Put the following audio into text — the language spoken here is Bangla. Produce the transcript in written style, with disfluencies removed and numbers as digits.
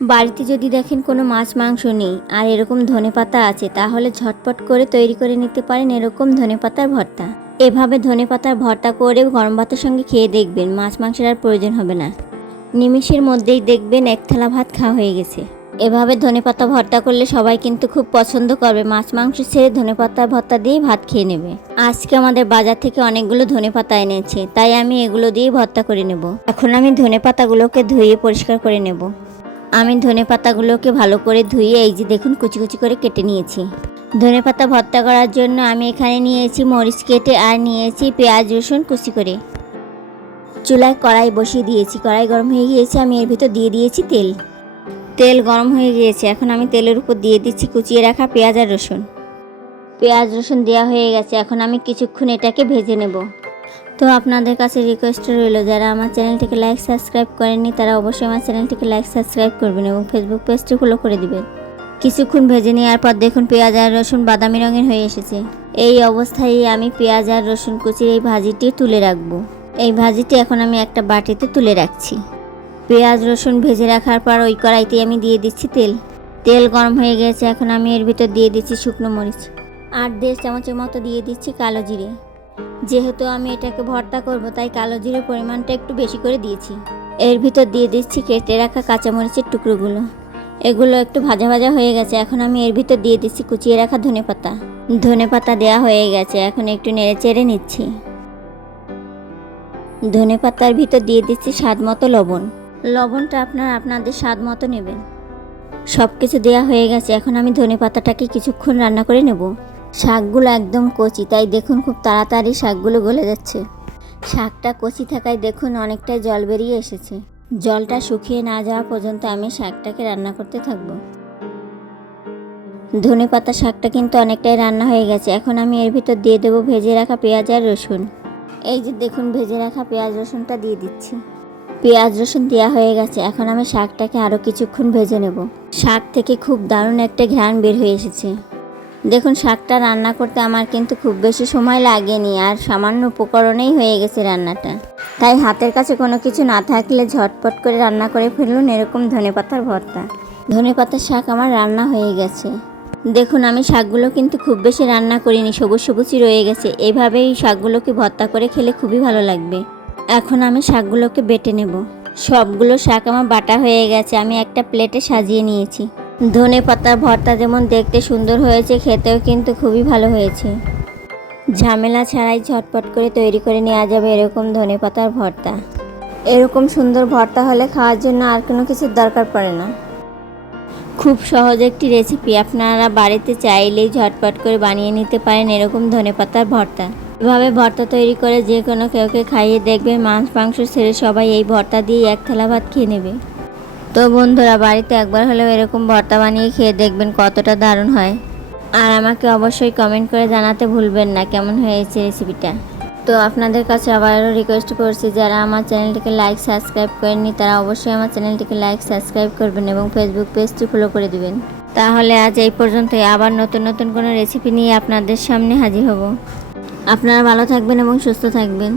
বাড়িতে যদি দেখেন কোনো মাছ মাংস নেই আর এরকম ধনেপাতা আছে, তাহলে ঝটপট করে তৈরি করে নিতে পারেন এরকম ধনেপাতার ভর্তা। এভাবে ধনেপাতার ভর্তা করে গরম ভাতের সঙ্গে খেয়ে দেখবেন, মাছ মাংসের আর প্রয়োজন হবে না। নিমিষের মধ্যেই দেখবেন এক থালা ভাত খাওয়া হয়ে গেছে। এভাবে ধনেপাতা ভর্তা করলে সবাই কিন্তু খুব পছন্দ করবে, মাছ মাংস ছেড়ে ধনেপাতার ভর্তা দিয়ে ভাত খেয়ে নেবে। আজকে আমাদের বাজার থেকে অনেকগুলো ধনেপাতা এনেছে, তাই আমি এগুলো দিয়ে ভর্তা করে নেব। এখন আমি ধনেপাতাগুলোকে ধুয়ে পরিষ্কার করে নেব। আমি ধনেপাতাগুলোকে ভালো করে ধুয়ে এই যে দেখুন কুচি কুচি করে কেটে নিয়েছি। ধনেপাতা ভর্তা করার জন্য আমি এখানে নিয়েছি মরিচ কেটে আর নিয়েছি পেঁয়াজ রসুন কুচি করে। চুলায় কড়াই বসিয়ে দিয়েছি, কড়াই গরম হয়ে গিয়েছে, আমি এর ভিতর দিয়ে দিয়েছি তেল। তেল গরম হয়ে গিয়েছে, এখন আমি তেলের উপর দিয়ে দিচ্ছি কুচিয়ে রাখা পেঁয়াজ আর রসুন। পেঁয়াজ রসুন দেওয়া হয়ে গেছে, এখন আমি কিছুক্ষণ এটাকে ভেজে নেব। তো আপনাদের কাছে রিকোয়েস্ট রইল, যারা আমার চ্যানেলটিকে লাইক সাবস্ক্রাইব করেননি তারা অবশ্যই আমার চ্যানেলটিকে লাইক সাবস্ক্রাইব করবেন এবং ফেসবুক পেজটি ফলো করে দিবেন। কিছুক্ষণ ভেজে নেওয়ার পর দেখুন পেঁয়াজ আর রসুন বাদামি রঙের হয়ে এসেছে। এই অবস্থায় আমি পেঁয়াজ আর রসুন কুচির এই ভাজিটি তুলে রাখবো। এই ভাজিটি এখন আমি একটা বাটিতে তুলে রাখছি। পেঁয়াজ রসুন ভেজে রাখার পর ওই কড়াইতে আমি দিয়ে দিচ্ছি তেল। তেল গরম হয়ে গেছে, এখন আমি এর ভিতর দিয়ে দিচ্ছি শুকনো মরিচ আর 1.5 চামচের মতো দিয়ে দিচ্ছি কালো জিরে। যেহেতু আমি এটাকে ভর্তা করব, তাই কালো জিরের পরিমাণটা একটু বেশি করে দিয়েছি। এর ভিতর দিয়ে দিচ্ছি কেটে রাখা কাঁচামরিচের টুকরোগুলো। এগুলো একটু ভাজা ভাজা হয়ে গেছে, এখন আমি এর ভিতর দিয়ে দিচ্ছি কুচিয়ে রাখা ধনেপাতা। ধনেপাতা দেওয়া হয়ে গেছে, এখন একটু নেড়ে চেড়ে নিচ্ছি। ধনেপাতার ভিতর দিয়ে দিচ্ছি স্বাদ মতো লবণ। লবণটা আপনাদের স্বাদ মতো নেবেন। সব কিছু দেওয়া হয়ে গেছে, এখন আমি ধনেপাতাটাকে কিছুক্ষণ রান্না করে নেব। শাকগুলো একদম কচি, তাই দেখুন খুব তাড়াতাড়ি শাকগুলো গলে যাচ্ছে। শাকটা কচি থাকায় দেখুন অনেকটাই জল বেরিয়ে এসেছে। জলটা শুকিয়ে না যাওয়া পর্যন্ত আমি শাকটাকে রান্না করতে থাকবো। ধনেপাতা শাকটা কিন্তু অনেকটাই রান্না হয়ে গেছে, এখন আমি এর ভিতর দিয়ে দেবো ভেজে রাখা পেঁয়াজ আর রসুন। এই যে দেখুন ভেজে রাখা পেঁয়াজ রসুনটা দিয়ে দিচ্ছি। পেঁয়াজ রসুন দেওয়া হয়ে গেছে, এখন আমি শাকটাকে আরও কিছুক্ষণ ভেজে নেব। শাক থেকে খুব দারুণ একটা ঘ্রাণ বের হয়ে এসেছে। দেখুন শাকটা রান্না করতে আমার কিন্তু খুব বেশি সময় লাগেনি, আর সামান্য উপকরণেই হয়ে গেছে রান্নাটা। তাই হাতের কাছে কোনো কিছু না থাকলে ঝটপট করে রান্না করে ফেলুন এরকম ধনেপাতার ভর্তা। ধনেপাতার শাক আমার রান্না হয়ে গেছে। দেখুন আমি শাকগুলো কিন্তু খুব বেশি রান্না করিনি, সবুজ সবুজই রয়ে গেছে। এইভাবেই শাকগুলোকে ভর্তা করে খেলে খুবই ভালো লাগবে। এখন আমি শাকগুলোকে বেটে নেব। সবগুলো শাক আমার বাটা হয়ে গেছে, আমি একটা প্লেটে সাজিয়ে নিয়েছি। ধনেপাতার ভর্তা যেমন দেখতে সুন্দর হয়েছে, খেতেও কিন্তু খুবই ভালো হয়েছে। ঝামেলা ছাড়াই ঝটপট করে তৈরি করে নেওয়া যাবে এরকম ধনেপাতার ভর্তা। এরকম সুন্দর ভর্তা হলে খাওয়ার জন্য আর কোনো কিছুর দরকার পড়ে না। খুব সহজ একটি রেসিপি, আপনারা বাড়িতে চাইলেই ঝটপট করে বানিয়ে নিতে পারেন এরকম ধনেপাতার ভর্তা। এভাবে ভর্তা তৈরি করে যে কোনো কেউকে খাইয়ে দেখবেন, মাছ মাংস ছেড়ে সবাই এই ভর্তা দিয়ে এক থালা ভাত খেয়ে নেবে। তো বন্ধুরা বাড়িতে একবার হলেও এরকম ভর্তা বানিয়ে খেয়ে দেখবেন কতটা দারুণ হয়। আর আমাকে অবশ্যই কমেন্ট করে জানাতে ভুলবেন না কেমন হয়েছে রেসিপিটা। তো আপনাদের কাছে আবারও রিকোয়েস্ট করছি, যারা আমার চ্যানেলটিকে লাইক সাবস্ক্রাইব করেননি তারা অবশ্যই আমার চ্যানেলটিকে লাইক সাবস্ক্রাইব করবেন এবং ফেসবুক পেজটি ফলো করে দিবেন। তাহলে আজ এই পর্যন্তই, আবার নতুন নতুন কোনো রেসিপি নিয়ে আপনাদের সামনে হাজির হব। আপনারা ভালো থাকবেন এবং সুস্থ থাকবেন।